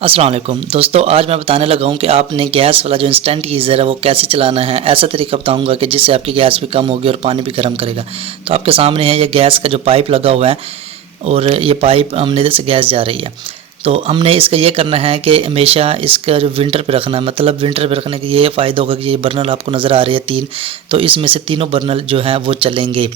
अस्सलाम वालेकुम दोस्तों, आज मैं बताने लगा हूँ कि आपने गैस वाला जो इंस्टेंट गीज़र है वो कैसे चलाना है। ऐसा तरीका बताऊँगा कि जिससे आपकी गैस भी कम होगी और पानी भी गर्म करेगा। तो आपके सामने है ये गैस का जो पाइप लगा हुआ है और ये पाइप हमने इधर से गैस जा रही है। तो हमने इसका ये करना है कि हमेशा इसका जो विंटर पे रखना है, मतलब विंटर पे रखने का ये फ़ायदा होगा कि ये बर्नल आपको नज़र आ रही है 3, तो इसमें से तीनों बर्नल जो हैं वो चलेंगे,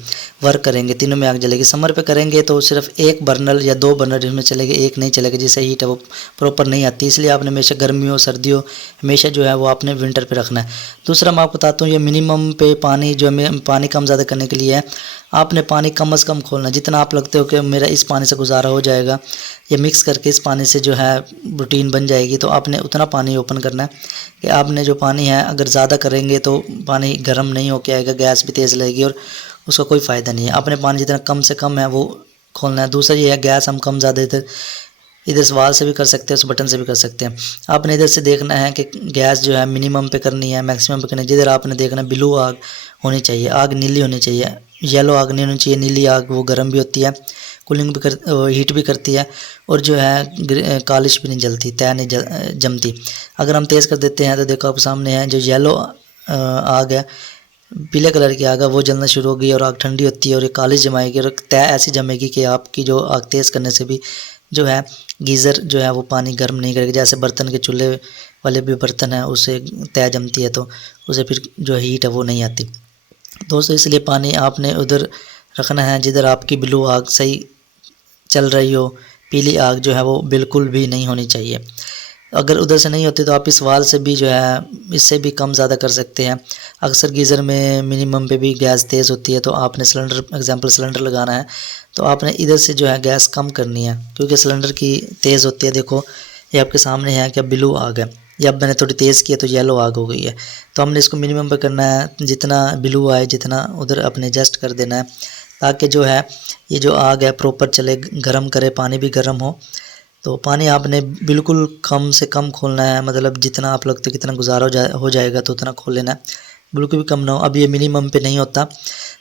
वर्क करेंगे, तीनों में आग जलेगी। समर पे करेंगे तो सिर्फ एक बर्नल या 2 बर्नल इसमें चलेंगे, एक नहीं चलेगा, जिससे हीट है वो प्रॉपर नहीं आती। इसलिए आपने हमेशा गर्मियों सर्दियों हमेशा जो है वो आपने विंटर पे रखना है। दूसरा मैं आपको बताता हूँ, ये मिनिमम पे पानी जो है पानी कम ज़्यादा करने के लिए है, आपने पानी कम से कम खोलना। जितना आप लगते हो कि मेरा इस पानी से गुजारा हो जाएगा, ये मिक्स करके इस पानी से जो है रूटीन बन जाएगी, तो आपने उतना पानी ओपन करना है कि आपने जो पानी है अगर ज़्यादा करेंगे तो पानी गर्म नहीं होके आएगा, गैस भी तेज़ लगेगी और उसका कोई फ़ायदा नहीं है। आपने पानी जितना कम से कम है वो खोलना है। दूसरा ये है, गैस हम कम ज़्यादा इधर इधर सवाल से भी कर सकते हैं, उस बटन से भी कर सकते हैं। आपने इधर से देखना है कि गैस जो है मिनिमम पे करनी है, मैक्सिमम पे करनी है। जिधर आपने देखना है ब्लू आग होनी चाहिए, आग नीली होनी चाहिए, येलो आग नहीं होनी चाहिए। नीली आग वो गर्म भी होती है, कूलिंग भी हीट भी करती है और जो है कालिश भी नहीं जलती, तय नहीं जमती। अगर हम तेज़ कर देते हैं तो देखो आप सामने है जो येलो आग है, पीले कलर की आग है, वो जलना शुरू होगी और आग ठंडी होती है और ये कालिश जमाएगी और तय ऐसी जमेगी कि आपकी जो आग तेज़ करने से भी जो है गीज़र जो है वो पानी गर्म नहीं करेगा। जैसे बर्तन के चूल्हे वाले भी बर्तन है उससे तय जमती है तो उसे फिर जो हीट है वो नहीं आती। दोस्तों इसलिए पानी आपने उधर रखना है जिधर आपकी ब्लू आग सही चल रही हो, पीली आग जो है वो बिल्कुल भी नहीं होनी चाहिए। अगर उधर से नहीं होती तो आप इस वाल से भी जो है इससे भी कम ज़्यादा कर सकते हैं। अक्सर गीज़र में मिनिमम पे भी गैस तेज़ होती है, तो आपने सिलेंडर एग्जांपल सिलेंडर लगाना है तो आपने इधर से जो है गैस कम करनी है, क्योंकि सिलेंडर की तेज़ होती है। देखो ये आपके सामने है कि ब्लू आग है, या अब मैंने थोड़ी तेज़ किया तो येलो आग हो गई है। तो हमने इसको मिनिमम पे करना है, जितना ब्लू आए जितना उधर अपने एडजस्ट कर देना है, ताकि जो है ये जो आग है प्रॉपर चले, गर्म करे, पानी भी गर्म हो। तो पानी आपने बिल्कुल कम से कम खोलना है, मतलब जितना आप लगते हो कितना गुजारा हो जाएगा तो उतना खोल लेना है, बिल्कुल भी कम ना हो। अब ये मिनिमम पे नहीं होता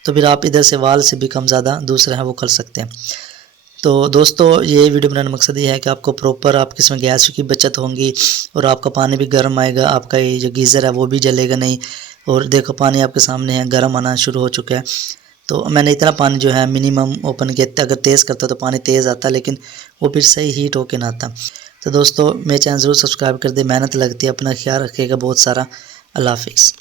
तो फिर आप इधर से वाल से भी कम ज़्यादा दूसरा है वो कर सकते हैं। तो दोस्तों ये वीडियो बनाने का मकसद ये है कि आपको प्रॉपर आपकी इसमें गैस की बचत होगी और आपका पानी भी गर्म आएगा, आपका ये जो गीज़र है वो भी जलेगा नहीं। और देखो पानी आपके सामने है, गर्म आना शुरू हो चुका है। तो मैंने इतना पानी जो है मिनिमम ओपन किया, अगर तेज़ करता तो पानी तेज़ आता, लेकिन वो फिर सही हीट होके ना आता। तो दोस्तों मेरे चैनल ज़रूर सब्सक्राइब कर दे, मेहनत लगती है। अपना ख्याल रखिएगा बहुत सारा। अल्लाह हाफिज़।